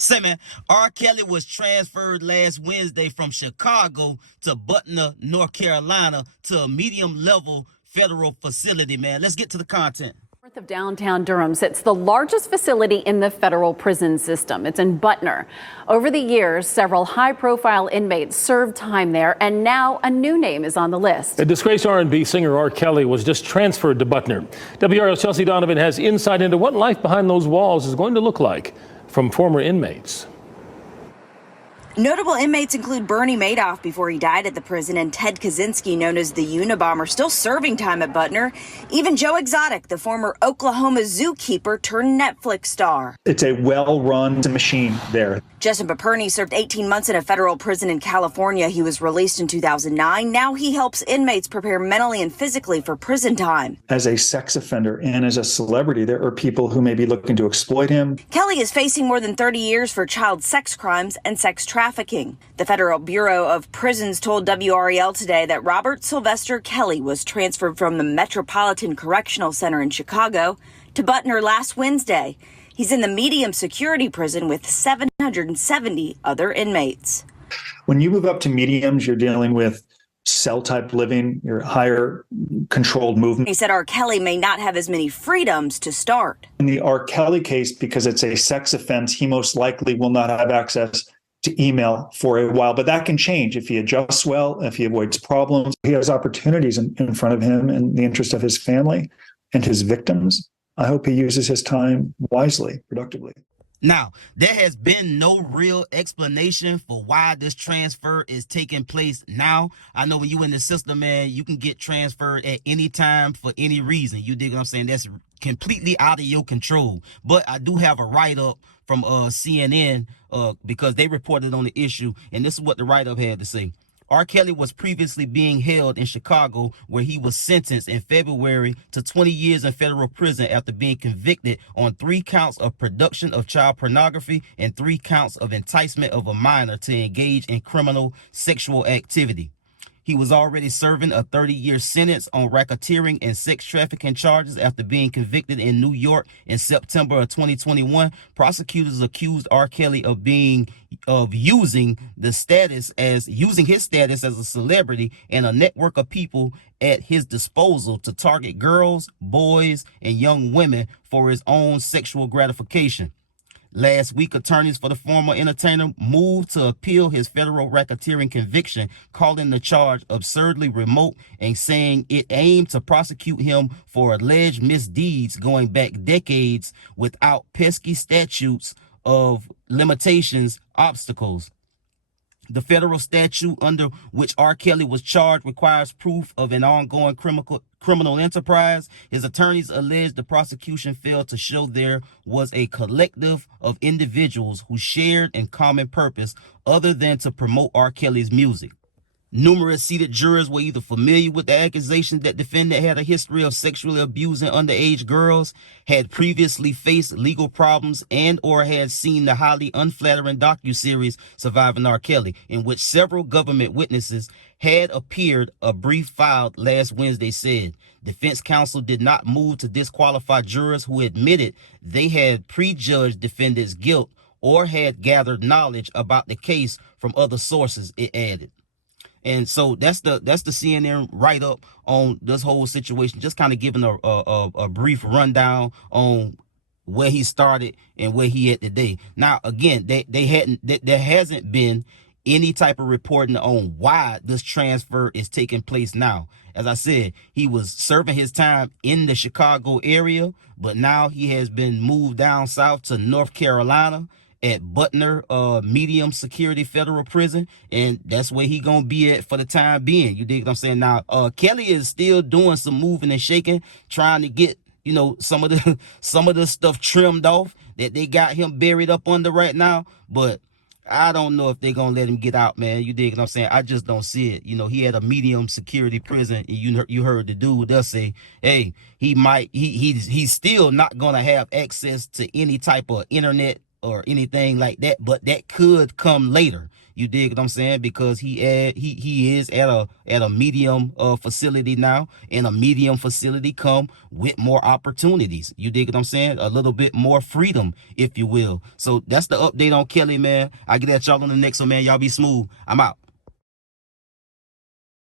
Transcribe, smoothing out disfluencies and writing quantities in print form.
Say, man, R. Kelly was transferred last Wednesday from Chicago to Butner, North Carolina, to a medium-level federal facility, man. Let's get to the content. North of downtown Durham sits the largest facility in the federal prison system. It's in Butner. Over the years, several high-profile inmates served time there, and now a new name is on the list. A disgraced R&B singer R. Kelly was just transferred to Butner. WR's Chelsea Donovan has insight into what life behind those walls is going to look like from former inmates. Notable inmates include Bernie Madoff before he died at the prison, and Ted Kaczynski, known as the Unabomber, still serving time at Butner. Even Joe Exotic, the former Oklahoma zookeeper turned Netflix star. It's a well-run machine there. Justin Paperny served 18 months in a federal prison in California. He was released in 2009. Now he helps inmates prepare mentally and physically for prison time. As a sex offender and as a celebrity, there are people who may be looking to exploit him. Kelly is facing more than 30 years for child sex crimes and sex trafficking. The Federal Bureau of Prisons told WREL today that Robert Sylvester Kelly was transferred from the Metropolitan Correctional Center in Chicago to Butner last Wednesday. He's in the medium security prison with 770 other inmates. When you move up to mediums, you're dealing with cell-type living, your higher controlled movement. He said R. Kelly may not have as many freedoms to start. In the R. Kelly case, because it's a sex offense, he most likely will not have access to email for a while, but that can change if he adjusts well, if he avoids problems. He has opportunities in front of him in the interest of his family and his victims. I hope he uses his time wisely, productively. Now, there has been no real explanation for why this transfer is taking place now. I know when you in the system, man, you can get transferred at any time for any reason. You dig what I'm saying? That's completely out of your control. But I do have a write-up from CNN because they reported on the issue, and this is what the write-up had to say. R. Kelly was previously being held in Chicago, where he was sentenced in February to 20 years in federal prison after being convicted on 3 counts of production of child pornography and 3 counts of enticement of a minor to engage in criminal sexual activity. He was already serving a 30-year sentence on racketeering and sex trafficking charges after being convicted in New York in September of 2021. Prosecutors accused R. Kelly of using his status as a celebrity and a network of people at his disposal to target girls, boys, and young women for his own sexual gratification. Last week, attorneys for the former entertainer moved to appeal his federal racketeering conviction, calling the charge absurdly remote and saying it aimed to prosecute him for alleged misdeeds going back decades without pesky statutes of limitations obstacles. The federal statute under which R. Kelly was charged requires proof of an ongoing criminal enterprise. His attorneys alleged the prosecution failed to show there was a collective of individuals who shared a common purpose other than to promote R. Kelly's music. Numerous seated jurors were either familiar with the accusation that defendant had a history of sexually abusing underage girls, had previously faced legal problems, and or had seen the highly unflattering docuseries Surviving R. Kelly, in which several government witnesses had appeared, a brief filed last Wednesday said. Defense counsel did not move to disqualify jurors who admitted they had prejudged defendant's guilt or had gathered knowledge about the case from other sources, it added. And so that's the CNN write-up on this whole situation, just kind of giving a brief rundown on where he started and where he at today. Now, again, there hasn't been any type of reporting on why this transfer is taking place now. As I said, he was serving his time in the Chicago area, but now he has been moved down south to North Carolina at Butner medium security federal prison, and that's where he gonna be at for the time being. You dig what I'm saying? Now Kelly is still doing some moving and shaking, trying to get, you know, some of the stuff trimmed off that they got him buried up under right now, but I don't know if they're gonna let him get out, man. You dig what I'm saying? I just don't see it. You know, he had a medium security prison, and you heard the dude, they'll say, hey, he's still not gonna have access to any type of internet or anything like that, but that could come later. You dig what I'm saying? Because he is at a medium facility now, and a medium facility come with more opportunities. You dig what I'm saying? A little bit more freedom, if you will. So that's the update on Kelly, man. I get at y'all on the next one, man. Y'all be smooth. I'm out.